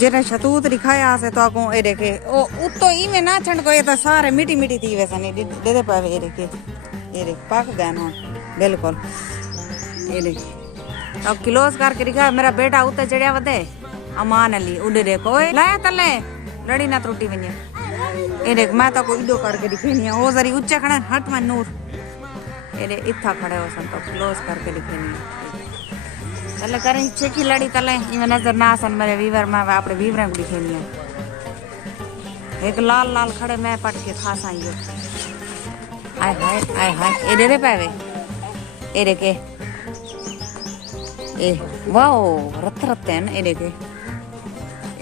जेरे शतूत दिखाया से तो आको ए देखे ओ उतो ई में नाचण को ये तो सारे मिटी मिटी थी वैसा नहीं दे दे पावे ए देखे ये देख पक गए ना बिल्कुल ये देख अब क्लोज करके दिखा मेरा बेटा उते चढ़िया वदे अमान अली उड़े देखो लाया तले लड़ी ना त्रुटी वने ए देख मैं तो को इडो करके दिखेनी है ओ जरी ऊंचे खड़े हट में नूर ए दे इथा खड़े हो सन तो क्लोज करके दिखेनी है तले करें चेकी लड़ी तले इमे नजर ना आसन मेरे वीवर में आपरे वीवर को दिखेनी है एक लाल लाल खड़े मैं पट के खासा ये आय हाय ए दे पावे ए देखे ए वाओ रत रत्ते न ए देखे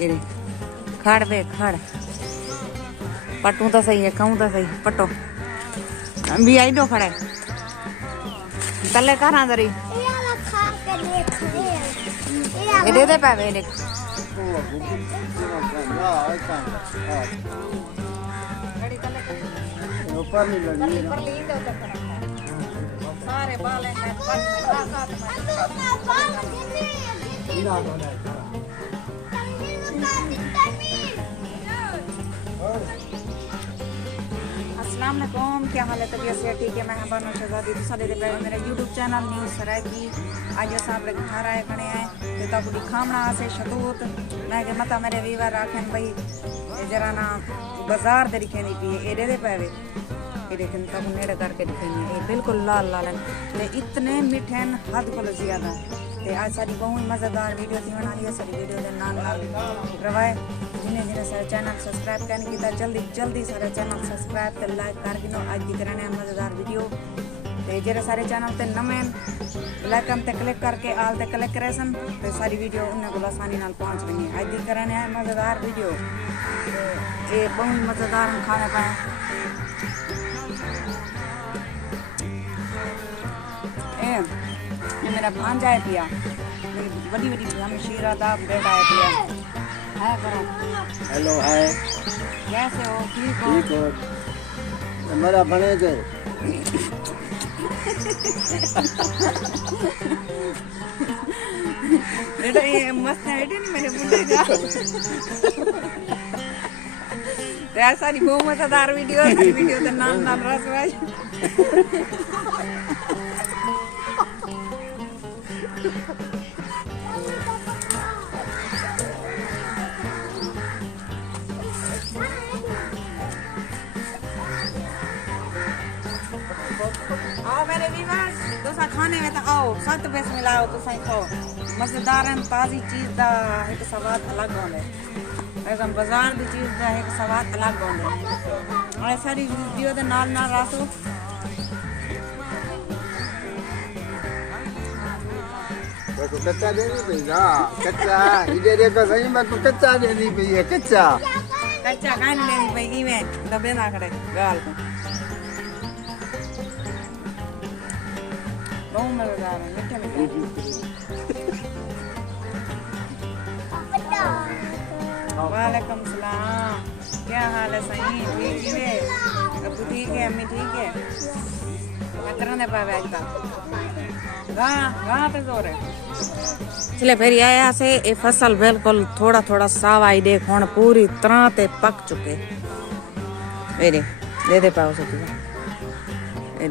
ए दे खड़ बे खड़ पटू तो सही है कहूँ तो सही पटो भी आई दो खड़े तले कहाँ दरी ये दे पावे देख ऊपर नहीं लगी सारे बाल हैं अस्सलाम वालेकुम क्या हाल है तबीयत से ठीक है मैं बानो शहजादी तो सारे दे मेरा यूट्यूब चैनल न्यूज़ सरायकी आज साहब रे घर आए खड़े हैं ते ताको दिखावना से शतूत मैं के मता मेरे वीवर आखन भाई जरा ना बाजार दे दिखेनी पी एडे दे पावे ये देखें तब नेड़े करके दिखेंगे ये बिल्कुल लाल लाल है इतने मीठे हद को ज्यादा ते आज सारी बहुत मज़ेदार वीडियो थी बना लिया सारी वीडियो के नाल रवाए जिन्हें जिन्हें सारे चैनल सब्सक्राइब करने की जल्दी जल्दी सारे चैनल सब्सक्राइब ते लाइक कर गिनो आज की करने मज़ेदार वीडियो ते जेरे सारे चैनल ते नवे लाइकन ते क्लिक करके आल ते क्लिक करे सन ते सारी वीडियो उन्हें को आसानी नाल पहुंच रही है आज की करने है मज़ेदार वीडियो ये बहुत मज़ेदार हम खाने पाए ये मेरा भांजा है पिया मेरी बड़ी बड़ी हम शीरा था बेटा है पिया है करो हेलो हाय कैसे हो ठीक हो मेरा बने थे बेटा ये मस्त है नहीं मेरे बुढ़े का यार सारी बहुत मजेदार वीडियो तो नाम नाम रस भाई आओ मेरे व्यूअर्स दोसा खाने में तो आओ 7 पैसे मिलाओ तो सही खाओ मजेदार है ताज़ी चीज़ का एक स्वाद अलग होने एकदम बाजार की चीज़ का एक स्वाद अलग होने और सारी वीडियो के नाल नाल रासो कच्चा देनी भैया कच्चा इधर देखो सही मैं कच्चा देनी भैया कच्चा कच्चा खाने लेनी भाई में दबे ना करे गाल को बहुत मजेदार है मीठे मीठे वालेकुम सलाम क्या हाल है सही ठीक है अबू ठीक है अम्मी ठीक है करने पावे आज तक गाँ पे जोर है चले फिर आया से ये फसल बिल्कुल थोड़ा थोड़ा सावा ही देख हुण पूरी तरह ते पक चुके मेरे दे पाओ सकी ये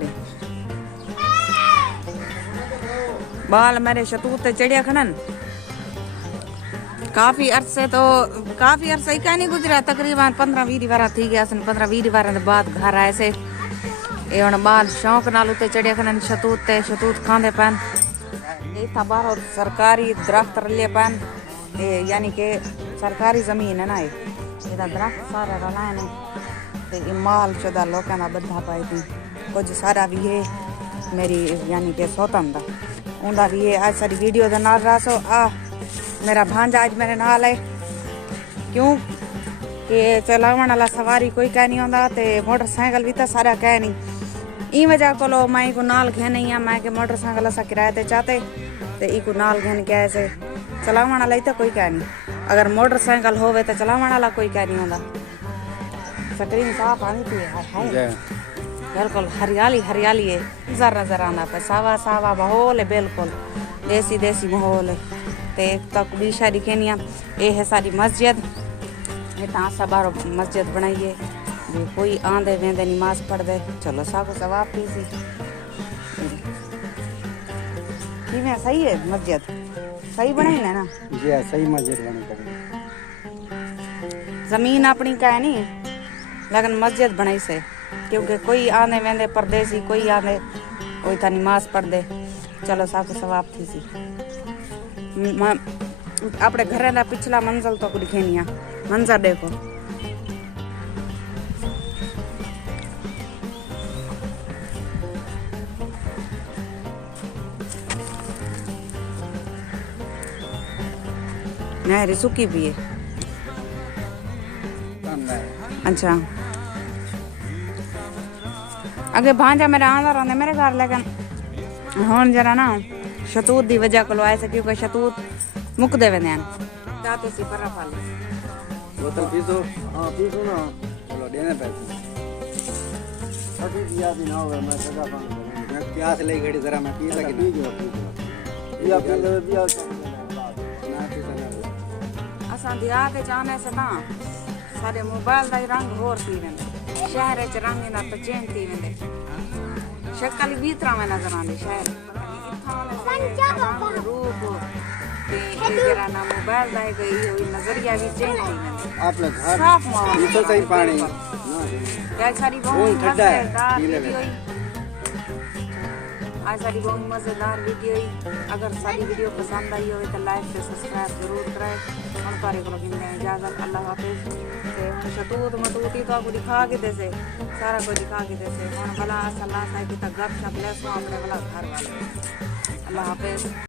बाल मेरे शतूत ते चढ़िया खड़न काफी अरसे ही नहीं गुजरा तकरीबन 15-20 बार थी गया 15-20 बार बाद घर आए से ये हुण बाल शौक नाल उते चढ़िया खड़न शतूत खांदे पैन इतना बाहर सरकारी दरख्त रले पैन यानी कि सरकारी जमीन है ना ये दरख्त सारे रलाए ने ते माल शुदा लोकां दा बद्धा पाई थी कुछ सारा भी है मेरी यानी कि सोतन दा उनका भी है आज सारी वीडियो के नाल रासो मेरा भांजा आज मेरे नाल है क्यों कि चलावन वाला सवारी कोई कह नहीं आता तो मोटरसाइकिल भी तो सारा कह नहीं ई वजह को मैं को नाल घेन नहीं है मैं कि मोटरसाइकिल असा किराए ते चाहते तो ई को नाल घेन के ऐसे चलावन वाला तो कोई कह नहीं अगर मोटरसाइकिल होवे तो चलावन वाला कोई कह नहीं आता स्क्रीन साफ आनी थी बिल्कुल हरियाली हरियाली है नजर नजर आना पे सावा सावा माहौल है बिल्कुल देसी देसी माहौल है ते एक तक भी शादी खेनिया ये है सारी मस्जिद इतना सा बारो मस्जिद बनाइए जो कोई आंदे वेंदे नमाज पढ़ दे चलो साको सवाब थी सी किवें सही है मस्जिद सही बनाई है ना जी हाँ, सही मस्जिद बनी कभी जमीन अपनी का है नहीं लेकिन मस्जिद बनाई से क्योंकि कोई आंदे वेंदे परदेसी कोई आंदे कोई था नमाज पढ़ दे चलो साको सवाब थी सी अपने घर का पिछला मंजिल तो दिखेनिया मंजर देखो नहरी सूखी भी है अच्छा अगे भांजा मेरा आंदा रहा मेरे घर लेकिन हुन जरा ना शतूत दी वजह को आए से क्योंकि शतूत मुक दे वेंदे आहिनि जाते सी पर फाले बोतल पी दो हाँ पी दो ना चलो देने पैसे अभी दिया भी ना होगा मैं सगा पाऊंगा मैं प्यास ले घड़ी जरा मैं पी लगी पी गया पिया पी ले पिया ना पी सना असां दियाते जाने से ना सारे मोबाइल दा रंग होर थी वेंदे शहर च रंग ना तो चेंज थी वेंदे शक्ल भी तरह में नजर आंदी शहर रूप ते जरा ना मोबाइल दा गई हुई नजरिया भी चेंज थी वेंदे आपने घर साफ माहौल ये तो सही पानी क्या सारी बहुत मजेदार वीडियो आज सारी बहुत मजेदार वीडियो अगर सारी वीडियो पसंद आई हो तो लाइक से सब्सक्राइब जरूर करें हम तारे को लगी इजाजत अल्लाह हाफिज ते शतूत मतूती तो आपको दिखा के देसे सारा कुछ दिखा के देसे हम भला सलाह साहिब तक गप शप ले सो अपने भला घर वाले अल्लाह हाफिज।